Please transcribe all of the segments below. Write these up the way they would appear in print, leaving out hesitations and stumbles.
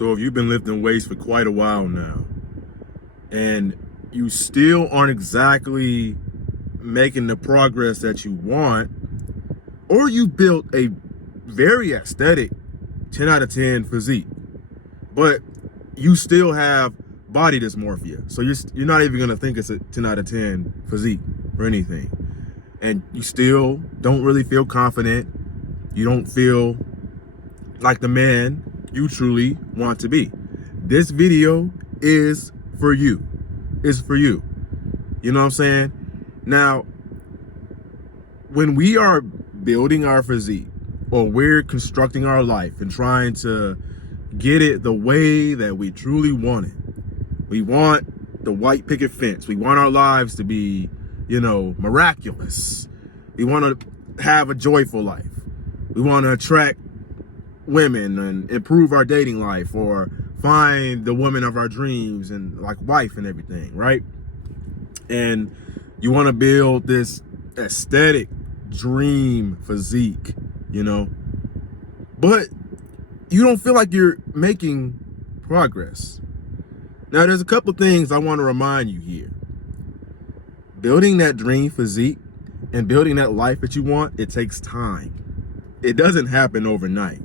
So if you've been lifting weights for quite a while now and you still aren't exactly making the progress that you want, or you built a very aesthetic 10 out of 10 physique, but you still have body dysmorphia, so you're not even gonna think it's a 10 out of 10 physique or anything, and you still don't really feel confident, you don't feel like the man you truly want to be, this video is for you. It's for you. You know what I'm saying? Now, when we are building our physique, or we're constructing our life and trying to get it the way that we truly want it, we want the white picket fence. We want our lives to be, miraculous. We want to have a joyful life. We want to attract women and improve our dating life, or find the woman of our dreams and like wife and everything, right? And you want to build this aesthetic dream physique, but you don't feel like you're making progress. Now, there's a couple things I want to remind you here. Building that dream physique and building that life that you want, it takes time. It doesn't happen overnight.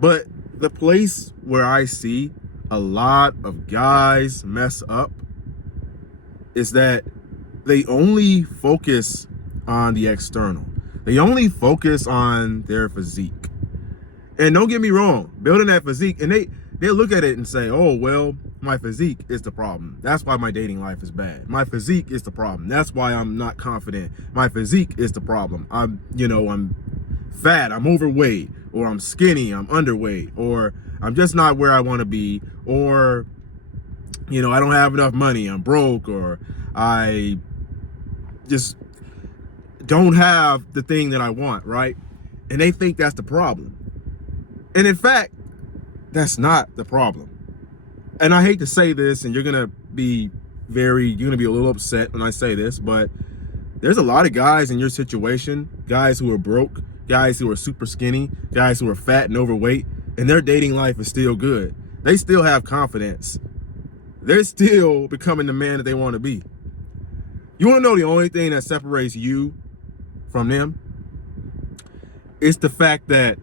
But the place where I see a lot of guys mess up is that they only focus on the external. They only focus on their physique. And don't get me wrong, building that physique, and they look at it and say, oh, well, my physique is the problem. That's why my dating life is bad. My physique is the problem. That's why I'm not confident. My physique is the problem. I'm fat, I'm overweight, or I'm skinny, I'm underweight, or I'm just not where I want to be, or, I don't have enough money, I'm broke, or I just don't have the thing that I want, right? And they think that's the problem. And in fact, that's not the problem. And I hate to say this, and you're gonna be a little upset when I say this, but there's a lot of guys in your situation, guys who are broke, guys who are super skinny, guys who are fat and overweight, and their dating life is still good. They still have confidence. They're still becoming the man that they want to be. You want to know the only thing that separates you from them? It's the fact that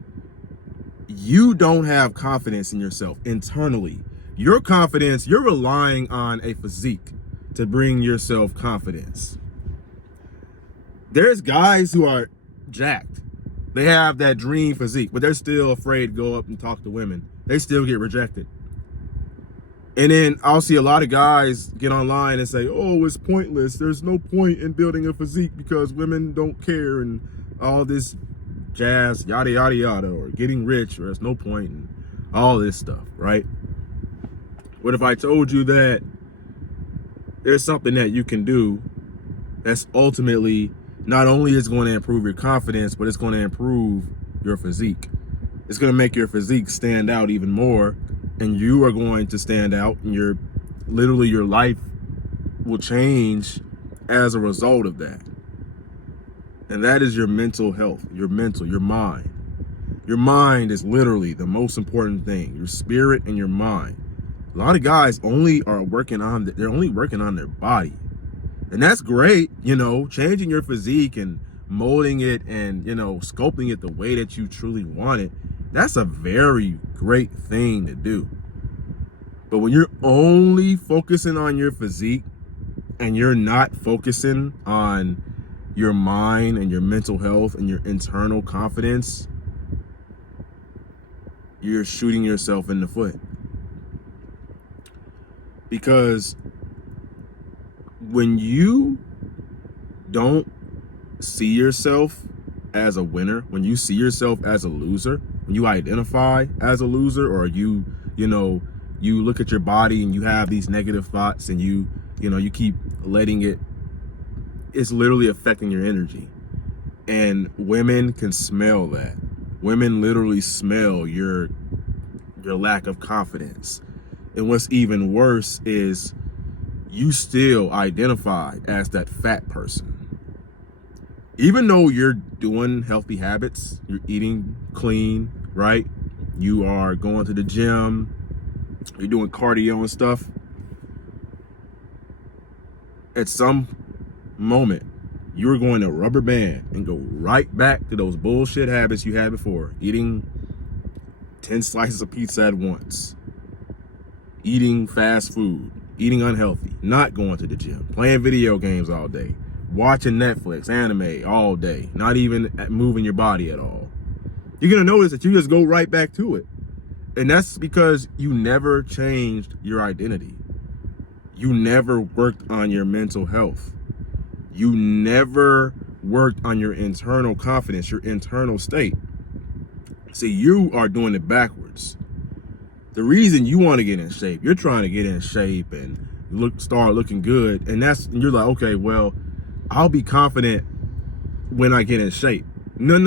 you don't have confidence in yourself internally. Your confidence, you're relying on a physique to bring yourself confidence. There's guys who are jacked. They have that dream physique, but they're still afraid to go up and talk to women. They still get rejected. And then I'll see a lot of guys get online and say, oh, it's pointless. There's no point in building a physique because women don't care and all this jazz, yada, yada, yada, or getting rich, or there's no point in all this stuff, right? What if I told you that there's something that you can do that's ultimately not only is going to improve your confidence, but it's going to improve your physique. It's going to make your physique stand out even more, and you are going to stand out, and your life will change as a result of that. And that is your mental health, your mind. Your mind is literally the most important thing, your spirit and your mind. A lot of guys only are working on their body. And that's great, changing your physique and molding it and, sculpting it the way that you truly want it. That's a very great thing to do. But when you're only focusing on your physique and you're not focusing on your mind and your mental health and your internal confidence, you're shooting yourself in the foot. Because when you don't see yourself as a winner, when you see yourself as a loser, when you identify as a loser, or you look at your body and you have these negative thoughts and you keep letting it's literally affecting your energy. And women can smell that. Women literally smell your lack of confidence. And what's even worse is you still identify as that fat person. Even though you're doing healthy habits, you're eating clean, right? you are going to the gym, you're doing cardio and stuff, at some moment, you're going to rubber band and go right back to those bullshit habits you had before. Eating 10 slices of pizza at once, eating fast food, eating unhealthy, not going to the gym, playing video games all day, watching Netflix, anime all day, not even moving your body at all. You're gonna notice that you just go right back to it. And that's because you never changed your identity. You never worked on your mental health. You never worked on your internal confidence, your internal state. See, you are doing it backwards. The reason you want to get in shape, you're trying to get in shape and start looking good. And you're like, okay, well, I'll be confident when I get in shape. No.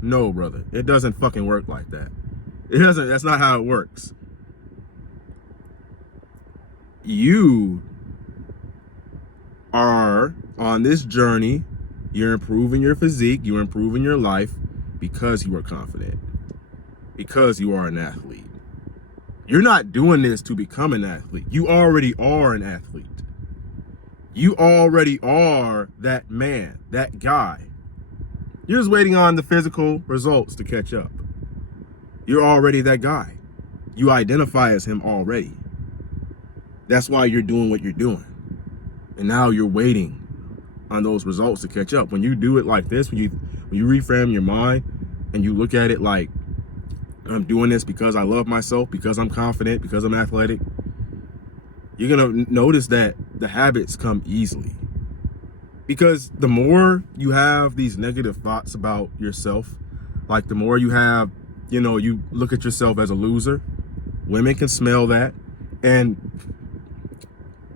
No, brother. It doesn't fucking work like that. It doesn't. That's not how it works. You are on this journey. You're improving your physique. You're improving your life because you are confident. Because you are an athlete. You're not doing this to become an athlete. You already are an athlete. You already are that man, that guy. You're just waiting on the physical results to catch up. You're already that guy. You identify as him already. That's why you're doing what you're doing. And now you're waiting on those results to catch up. When you do it like this, when you reframe your mind and you look at it like, I'm doing this because I love myself, because I'm confident, because I'm athletic, you're gonna notice that the habits come easily. Because the more you have these negative thoughts about yourself, like the more you have, you look at yourself as a loser, women can smell that, and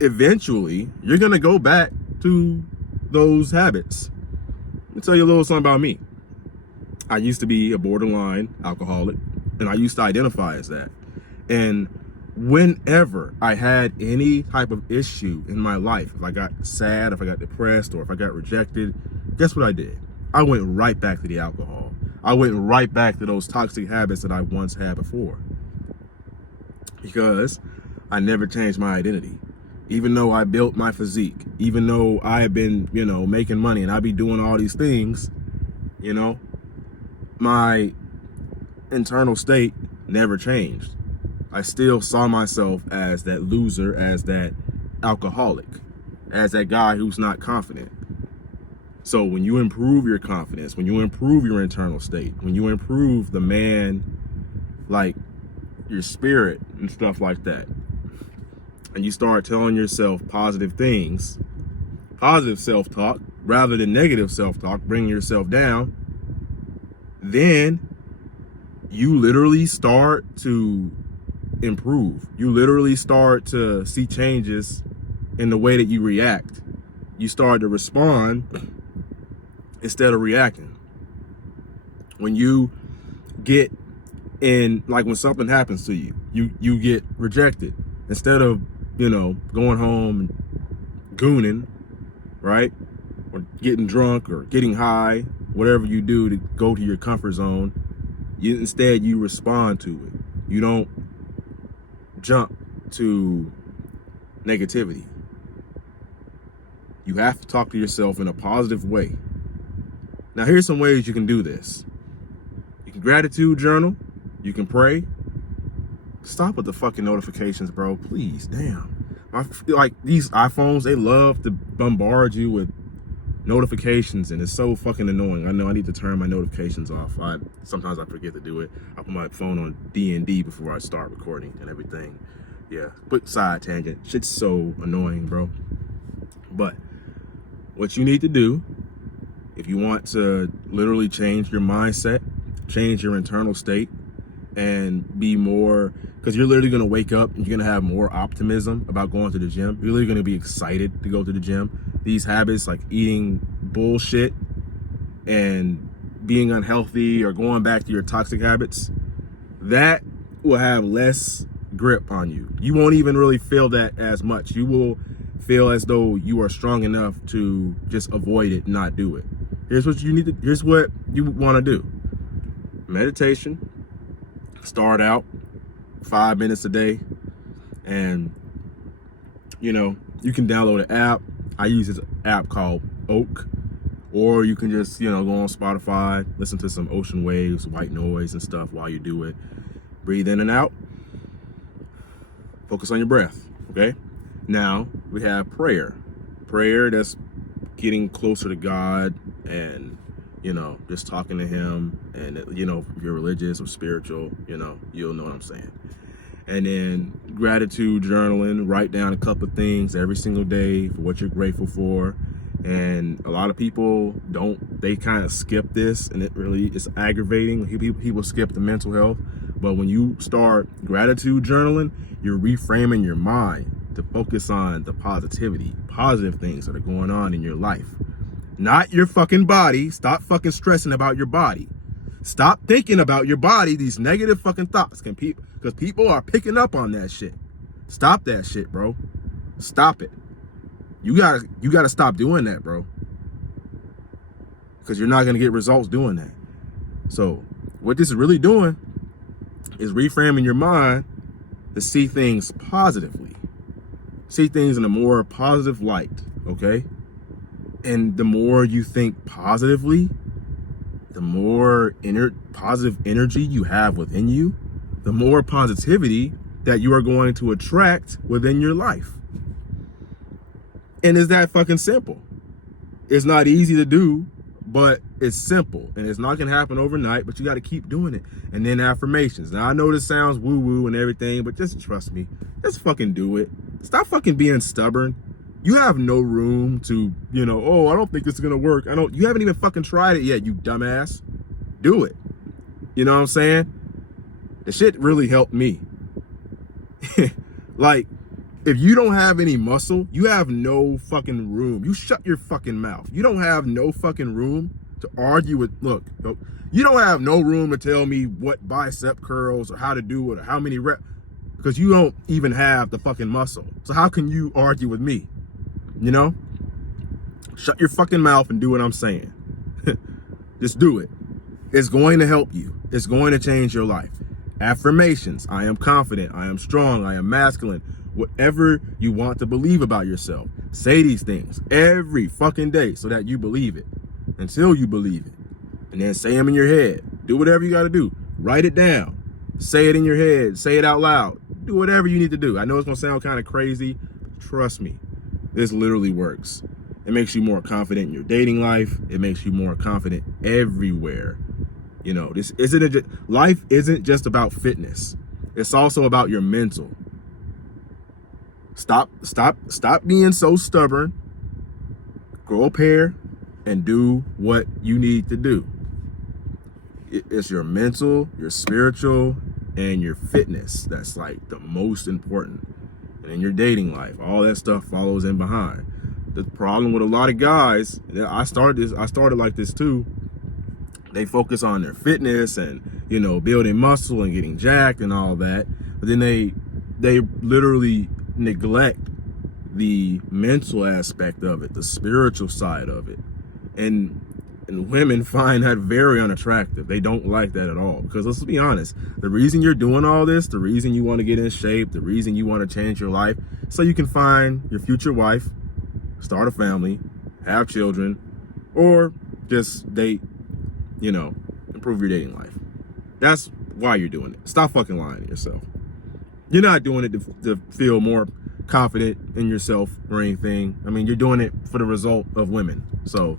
eventually you're gonna go back to those habits. Let me tell you a little something about me. I used to be a borderline alcoholic, and I used to identify as that. And whenever I had any type of issue in my life, if I got sad, if I got depressed, or if I got rejected, guess what I did? I went right back to the alcohol. I went right back to those toxic habits that I once had before. Because I never changed my identity. Even though I built my physique, even though I had been, making money and I'd be doing all these things, my internal state never changed. I still saw myself as that loser, as that alcoholic, as that guy who's not confident. So when you improve your confidence, when you improve your internal state, when you improve the man, like your spirit and stuff like that, and you start telling yourself positive things, positive self-talk rather than negative self-talk, bringing yourself down, then you literally start to improve. You literally start to see changes in the way that you react. You start to respond instead of reacting. When you get in, like when something happens to you, you get rejected. Instead of, going home and gooning, right? Or getting drunk or getting high, whatever you do to go to your comfort zone, instead you respond to it. You don't jump to negativity. You have to talk to yourself in a positive way. Now, here's some ways you can do this. You can gratitude journal. You can pray. Stop with the fucking notifications, bro. Please, damn. Like these iPhones, they love to bombard you with notifications, and it's so fucking annoying. I know I need to turn my notifications off. Sometimes I forget to do it. I put my phone on D&D before I start recording and everything. Yeah, quick side tangent. Shit's so annoying, bro. But what you need to do, if you want to literally change your mindset, change your internal state, and be more, because you're literally going to wake up and you're going to have more optimism about going to the gym. You're literally going to be excited to go to the gym. These habits like eating bullshit and being unhealthy or going back to your toxic habits, that will have less grip on you. You won't even really feel that as much. You will feel as though you are strong enough to just avoid it, not do it. Here's what you want to do. Meditation, Start out 5 minutes a day, and you know, you can download an app. I use this app called Oak, or you can just, you know, go on Spotify, listen to some ocean waves, white noise and stuff while you do it. Breathe in and out. Focus on your breath, okay? Now, we have prayer. Prayer, that's getting closer to God and, you know, just talking to him. And, you know, if you're religious or spiritual, you know, you'll know what I'm saying. And then gratitude journaling, write down a couple of things every single day for what you're grateful for. And a lot of people they kind of skip this, and it really is aggravating. People skip the mental health. But when you start gratitude journaling, you're reframing your mind to focus on the positive things that are going on in your life. Not your fucking body. Stop fucking stressing about your body. Stop thinking about your body, these negative fucking thoughts, because people are picking up on that shit. Stop that shit, bro. Stop it. You gotta stop doing that, bro. Because you're not gonna get results doing that. So what this is really doing is reframing your mind to see things positively. See things in a more positive light, okay? And the more you think positively, the more positive energy you have within you, the more positivity that you are going to attract within your life. And it's that fucking simple. It's not easy to do, but it's simple. And it's not going to happen overnight, but you got to keep doing it. And then affirmations. Now, I know this sounds woo-woo and everything, but just trust me. Just fucking do it. Stop fucking being stubborn. You have no room to, you know, oh, I don't think it's going to work. You haven't even fucking tried it yet, you dumbass. Do it. You know what I'm saying? The shit really helped me. Like, if you don't have any muscle, you have no fucking room. You shut your fucking mouth. You don't have no fucking room to argue with, look, you don't have no room to tell me what bicep curls or how to do it or how many reps, because you don't even have the fucking muscle. So how can you argue with me? You know? Shut your fucking mouth and do what I'm saying. Just do it. It's going to help you. It's going to change your life. Affirmations. I am confident. I am strong. I am masculine. Whatever you want to believe about yourself. Say these things every fucking day so that you believe it until you believe it. And then say them in your head. Do whatever you got to do. Write it down. Say it in your head. Say it out loud. Do whatever you need to do. I know it's going to sound kind of crazy. Trust me. This literally works. It makes you more confident in your dating life. It makes you more confident everywhere. You know, life isn't just about fitness. It's also about your mental. Stop being so stubborn. Grow a pair and do what you need to do. It's your mental, your spiritual, and your fitness that's like the most important. And in your dating life, all that stuff follows in behind. The problem with a lot of guys, I started like this too. They focus on their fitness and, you know, building muscle and getting jacked and all that. But then they literally neglect the mental aspect of it, the spiritual side of it. And women find that very unattractive. They don't like that at all. Because let's be honest, the reason you're doing all this, the reason you want to get in shape, the reason you want to change your life, so you can find your future wife, start a family, have children, or just date, you know, improve your dating life. That's why you're doing it. Stop fucking lying to yourself. You're not doing it to feel more confident in yourself or anything. I mean, you're doing it for the result of women. So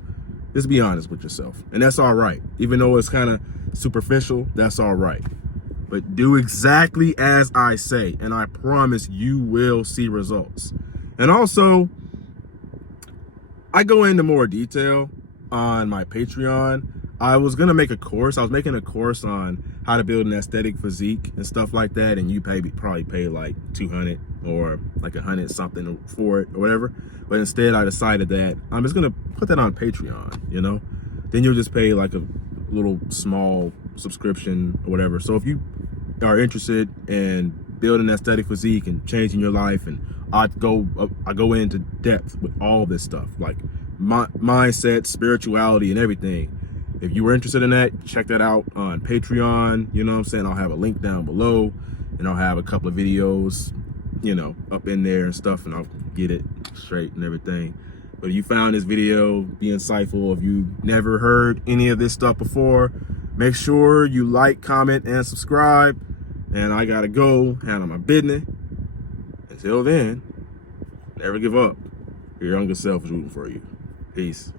just be honest with yourself. And that's all right. Even though it's kind of superficial, that's all right. But do exactly as I say, and I promise you will see results. And also, I go into more detail on my Patreon. I was gonna make a course. I was making a course on how to build an aesthetic physique and stuff like that, and you probably pay like $200 or like $100 something for it or whatever. But instead, I decided that I'm just gonna put that on Patreon. You know, then you'll just pay like a little small subscription or whatever. So if you are interested in building an aesthetic physique and changing your life, and I go into depth with all this stuff, like mindset, spirituality, and everything. if you were interested in that, check that out on Patreon. You know what I'm saying? I'll have a link down below, and I'll have a couple of videos, you know, up in there and stuff, and I'll get it straight and everything. But if you found this video be insightful, if you never heard any of this stuff before, make sure you like, comment, and subscribe. And I gotta go handle my business. Until then, never give up. Your younger self is rooting for you. Peace.